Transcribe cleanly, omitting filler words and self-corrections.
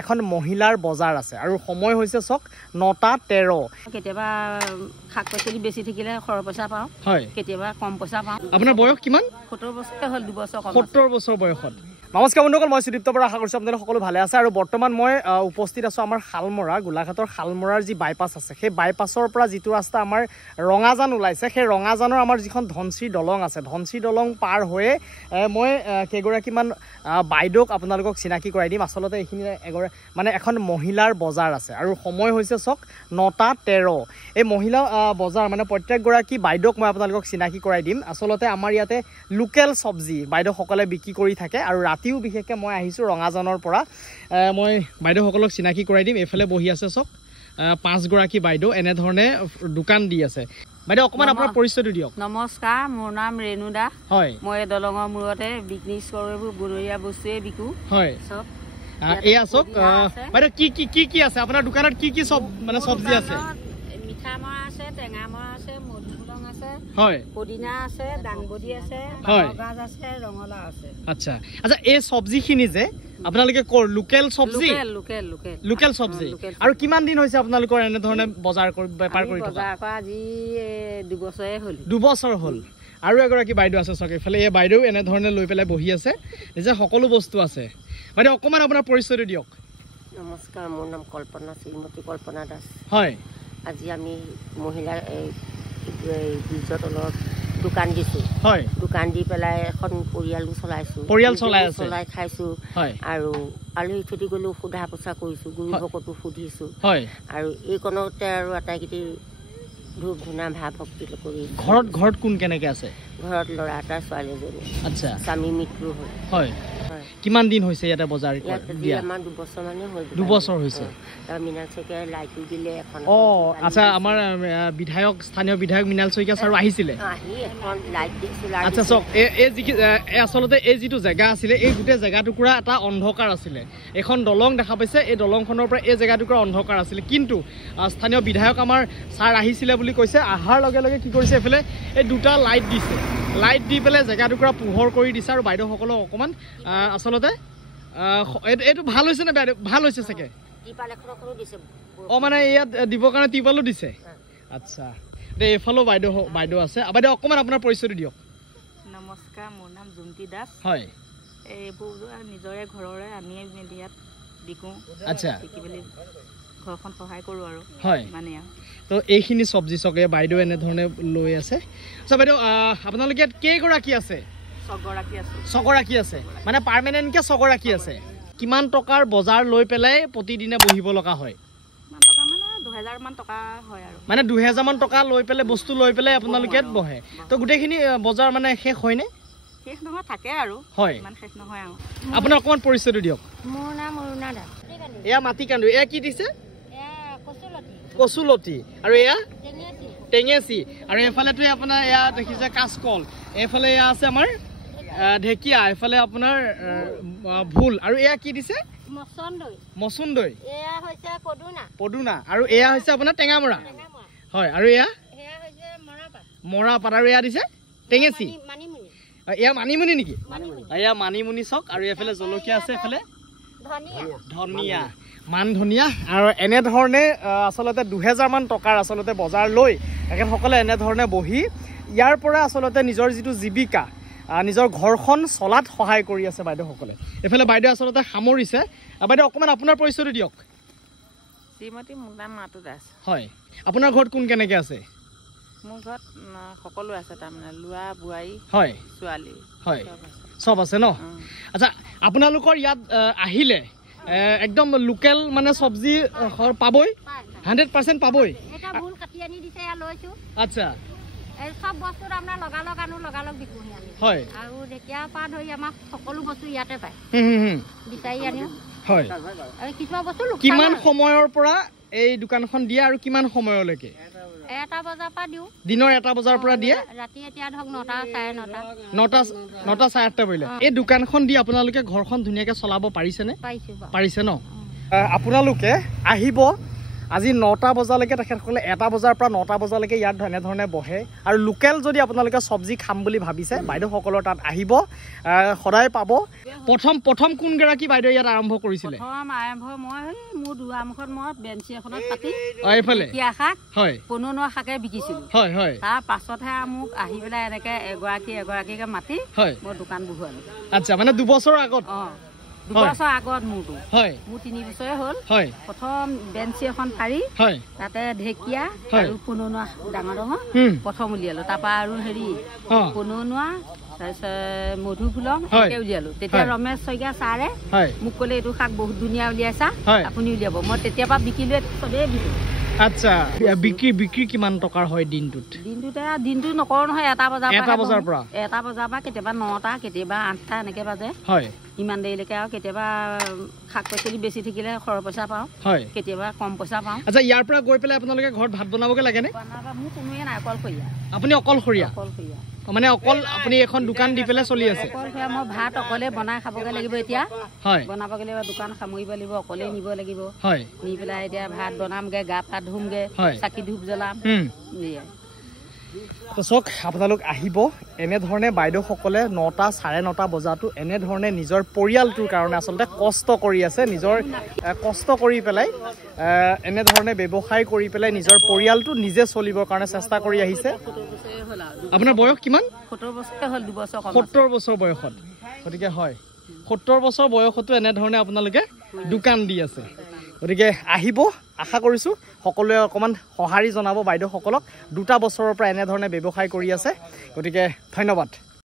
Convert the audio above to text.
এখন মহিলাৰ বজাৰ আছে আৰু সময় হৈছে চক ৯:১৩ কেতিয়াবা শাক পাচলি বেছি থাকিলে খৰ পইচা পাওঁ হয় কেতিয়াবা কম পইচা পাওঁ আপোনাৰ বয়স কিমান ৭০ বছৰ হ'ল ২ বছৰ কম ৭০ বছৰ বয়সত নমস্কাৰ বন্ধুসকল মই সুদীপ্ত বৰা আশা কৰিছোঁ আপোনালোক সকলো ভালে আছে আৰু বৰ্তমান মই উপস্থিত আছোঁ আমাৰ শালমৰা গোলাঘাটৰ শালমৰাৰ যি বাইপাছ আছে সেই বাইপাছৰ পৰা যিটো ৰাস্তা আমাৰ ৰঙাজান ওলাইছে সেই ৰঙাজানৰ আমাৰ যিখন ধনশ্ৰী দলং আছে ধনশ্ৰী দলং পাৰ হৈয়ে মই কেইগৰাকীমান বাইদেউক আপোনালোকক চিনাকি কৰাই দিম আচলতে এইখিনি মানে এখন মহিলাৰ বজাৰ আছে আৰু সময় হৈছে চক ৯:১৩ এই মহিলা বজাৰ মানে প্ৰত্যেকগৰাকী বাইদেউক মই আপোনালোকক চিনাকি কৰাই দিম আচলতে আমাৰ ইয়াতে লোকেল চব্জি বাইদেউসকলে বিক্ৰী কৰি থাকে আৰু ৰাতিও বিশেষকৈ মই আহিছোঁ ৰঙাজানৰ পৰা মই বাইদেউসকলক চিনাকি কৰাই দিম এইফালে বহি আছে চক ৫ গৰাকী বাইদেউ এনেধৰণে দোকান দি আছে বাইদেউ অকণমান আপোনাৰ পৰিচয়টো দিয়ক নমস্কাৰ মোৰ নাম ৰেণু দাস হয় মই দলঙৰ মূৰতে বিজনেছ কৰোঁ এইবোৰ বনৰীয়া বস্তুৱে বিকো হয় চব এয়া চক বাইদেউ কি আছে আপোনাৰ দোকানত কি চব মানে চব্জি আছে মিঠা মৰা আছে টেঙা মৰা আছে মধুসোলং আছে হয় পদিনা আছে দাংবডি আছে হয় গাজ আছে ৰঙালাও আছে আচ্ছা আচ্ছা এই চব্জিখিনি যে আপোনালোকে লোকেল চব্জি লোকেল চব্জি আৰু কিমান দিন হৈছে আপোনালোকৰ এনেধৰণে বজাৰ বেপাৰ কৰি থকা বজাৰ কৰা আজি ২ বছৰে হ'ল ২ বছৰ হ'ল আৰু এগৰাকী বাইদেউ আছে চক এইফালে এই বাইদেউ এনেধৰণে লৈ পেলাই বহি আছে যে সকলো বস্তু আছে বাইদেউ অকণমান আপোনাৰ পৰিচয়টো দিয়ক নমস্কাৰ মোৰ নাম কল্পনা শ্ৰীমতী কল্পনা দাস হয় আজি আমি মহিলাৰ ব্ৰিজৰ তলত দোকান দিছোঁ হয় দোকান দি পেলাই এখন পৰিয়ালো চলাইছোঁ চলাই খাইছোঁ আৰু আলহী থতি গ'লেও সোধা পোছা কৰিছোঁ গুৰু ভকতো সুধিছোঁ হয় আৰু এইকণতে আৰু আটাইকেইটি ধূপ ধূনা ভাৱ ভক্তি কৰি ঘৰত কোন কেনেকৈ আছে ঘৰত ল'ৰা এটা ছোৱালী এজনী আচ্ছা স্বামী মৃত্যু হ'ল হয় কিমান দিন হৈছে ইয়াতে বজাৰ ইয়াত আমাৰ ২ বছৰ মানে হ'ল ২ বছৰ হৈছে মৃণাল শইকীয়াই লাইটো দিলে এখন আচ্ছা আমাৰ স্থানীয় বিধায়ক মৃণাল শইকীয়া ছাৰো আহিছিলে আহি এখন লাইট দিছিল আচ্ছা চক আচলতে এই যিটো জেগা আছিলে এই গোটেই জেগাটুকুৰা এটা অন্ধকাৰ আছিলে এখন দলং দেখা পাইছে এই দলংখনৰ পৰা এই জেগাটুকুৰা অন্ধকাৰ আছিলে কিন্তু স্থানীয় বিধায়ক আমাৰ ছাৰ আহিছিলে বুলি কৈছে অহাৰ লগে লগে কি কৰিছে এইফালে এই দুটা লাইট দিছে লাইট দি পেলাই জেগাটুকুৰা পোহৰ কৰি দিছে আৰু বাইদেউসকলক অকণমান আচলতে এইটো ভাল হৈছে নে বেয়া ভাল হৈছে চাগে মানে ইয়াত দিবৰ কাৰণে টিপালো দিছে আচ্ছা এইফালেও বাইদেউ আছে বাইদেউ অকণমান আপোনাৰ পৰিচয়টো দিয়ক নমস্কাৰ মোৰ নাম জুমতি দাস হয় এইবোৰ নিজৰে ঘৰৰে আনিয়ে মেলি ইয়াত বিকো আচ্ছা বিকি মেলি ঘৰখন সহায় কৰোঁ আৰু হয় মানে তো এইখিনি চব্জি চকে বাইদেউ এনেধৰণে লৈ আছে আচ্ছা বাইদেউ আপোনালোকে ইয়াত কেইগৰাকী আছে ৬গৰাকী আছে মানে পাৰ্মানেণ্টকৈ ৬গৰাকী আছে কিমান টকাৰ বজাৰ লৈ পেলাই প্ৰতিদিনে বহিব লগা হয় মানে ২০০০ মান টকা লৈ পেলাই বস্তু লৈ পেলাই আপোনালোকে বহে তো গোটেইখিনি বজাৰ মানে শেষ হয়নে শেষ নহয় থাকে আৰু হয় ইমান শেষ নহয় আৰু আপোনাৰ অকণমান পৰিচয়টো দিয়ক মোৰ নাম অৰুণা দাস এয়া মাটি কান্দু এয়া কি দিছে কচুলতি আৰু এয়া টেঙেচি আৰু এইফালেতো আপোনাৰ এয়া দেখিছে কাঁচকল এইফালে এয়া আছে আমাৰ ঢেকীয়া এইফালে আপোনাৰ ভোল আৰু এয়া কি দিছে মচুন্দৈ পদুনা আৰু এয়া হৈছে আপোনাৰ টেঙামৰা হয় আৰু এয়া মৰাপাত আৰু এয়া দিছে টেঙেচি এয়া মানিমুনি নেকি এয়া মানিমুনি চক আৰু এইফালে জলকীয়া আছে এইফালে ধনিয়া মান ধনিয়া আৰু এনেধৰণে আচলতে ২০০০ মান টকাৰ আচলতে বজাৰ লৈ তেখেতসকলে এনেধৰণে বহি ইয়াৰ পৰা আচলতে নিজৰ যিটো জীৱিকা নিজৰ ঘৰখন চলাত সহায় কৰি আছে বাইদেউসকলে এইফালে বাইদেউ আচলতে সামৰিছে বাইদেউ অকণমান আপোনাৰ পৰিচয়টো দিয়ক শ্ৰীমতী মোৰ নাম মাতু দাস হয় আপোনাৰ ঘৰত কোন কেনেকৈ আছে মোৰ ঘৰত সকলো আছে তাৰমানে ল'ৰা বোৱাৰী হয় ছোৱালী হয় চব আছে ন আচ্ছা আপোনালোকৰ ইয়াত আহিলে একদম লোকেল মানে চব্জি পাবই 100% পাবই আচ্ছা সব বস্তু আপোনাৰ লগালগ বিকো হয় আৰু ঢেকীয়াৰ পৰা ধৰি আমাক সকলো বস্তু ইয়াতে পায় বিচাৰি আনিও হয় আৰু কিছুমান বস্তু কিমান সময়ৰ পৰা এই দোকানখন দিয়ে আৰু কিমান সময়লৈকে এটা বজাৰ পৰা দিওঁ দিনৰ এটা বজাৰ পৰা দিয়ে ৰাতি এতিয়া ধৰক 9টা চাৰে 9টা চাৰে 8টা বজাত এই দোকানখন দি আপোনালোকে ঘৰখন ধুনীয়াকৈ চলাব পাৰিছেনে পাৰিছে ন আপোনালোকে আহিব আজি 9টা বজালৈকে তেখেতসকলে 1টা বজাৰ পৰা 9টা বজালৈকে ইয়াত এনেধৰণে বহে আৰু লোকেল যদি আপোনালোকে চব্জি খাম বুলি ভাবিছে বাইদেউসকলৰ তাত আহিব সদায় পাব প্ৰথম কোনগৰাকী বাইদেউ ইয়াত আৰম্ভ কৰিছিলে মই মোৰ দুৱাৰমুখত মই বেঞ্চি এখনত পাতি এইফালে ঢেকীয়া শাক হয় পননোৱা শাকে বিকিছিলো হয় তাৰ পাছতহে মোক আহি পেলাই এনেকে এগৰাকীকে মাতি মই দোকান বহুৱালো আচ্ছা মানে 2 বছৰৰ আগত 2 বছৰ আগত মোৰটো হয় মোৰ 3 বছৰে হ'ল হয় প্ৰথম বেঞ্চি এখন পাৰি হয় তাতে ঢেকীয়া আৰু পননোৱা ডাঙৰ প্ৰথম উলিয়ালো তাৰপা আৰু হেৰি পননোৱা তাৰপিছত মধুফুলং এনেকে উলিয়ালো তেতিয়া ৰমেশ শইকীয়া ছাৰে মোক ক'লে এইটো শাক বহুত ধুনীয়া উলিয়াইছা আপুনি উলিয়াব মই তেতিয়াৰ পৰা বিকিলো চবেই বিকো আচ্ছা বিক্ৰী কিমান টকাৰ হয় দিনটো নকৰো নহয় 1টা বজাৰ পৰা 1টা বজাৰ পৰা কেতিয়াবা 9টা কেতিয়াবা 8টা এনেকে বাজে হয় ইমান দেৰিলৈকে আৰু কেতিয়াবা শাক পাচলি বেছি থাকিলে সৰহ পইচা পাওঁ কেতিয়াবা কম পইচা পাওঁ আচ্ছা ইয়াৰ পৰা গৈ পেলাই আপোনালোকে ঘৰত ভাত বনাবগে লাগে নে মোৰ কোনোৱে নাই অকলশৰীয়া আপুনি অকলশৰীয়া মানে অকল আপুনি এখন দোকান দি পেলাই চলি আছে মই ভাত অকলে বনাই খাবগে লাগিব এতিয়া বনাবগে লাগিব দোকান সামৰিব লাগিব অকলে নিব লাগিব নি পেলাই এতিয়া ভাত বনামগে গা পা ধুমগে চাকি ধূপ জ্বলাম চাওক আপোনালোক আহিব এনেধৰণে বাইদেউসকলে 9টা 9:30 বজাতো এনেধৰণে নিজৰ পৰিয়ালটোৰ কাৰণে আচলতে কষ্ট কৰি আছে নিজৰ কষ্ট কৰি পেলাই এনেধৰণে ব্যৱসায় কৰি পেলাই নিজৰ পৰিয়ালটো নিজে চলিবৰ কাৰণে চেষ্টা কৰি আহিছে আপোনাৰ বয়স কিমান 70 বছৰ হ'ল 2 বছৰ 70 বছৰ বয়সত গতিকে হয় 70 বছৰ বয়সতো এনেধৰণে আপোনালোকে দোকান দি আছে গতিকে আহিব আশা কৰিছোঁ সকলোৱে অকণমান সঁহাৰি জনাব বাইদেউসকলক 2টা বছৰৰ পৰা এনেধৰণে ব্যৱসায় কৰি আছে গতিকে ধন্যবাদ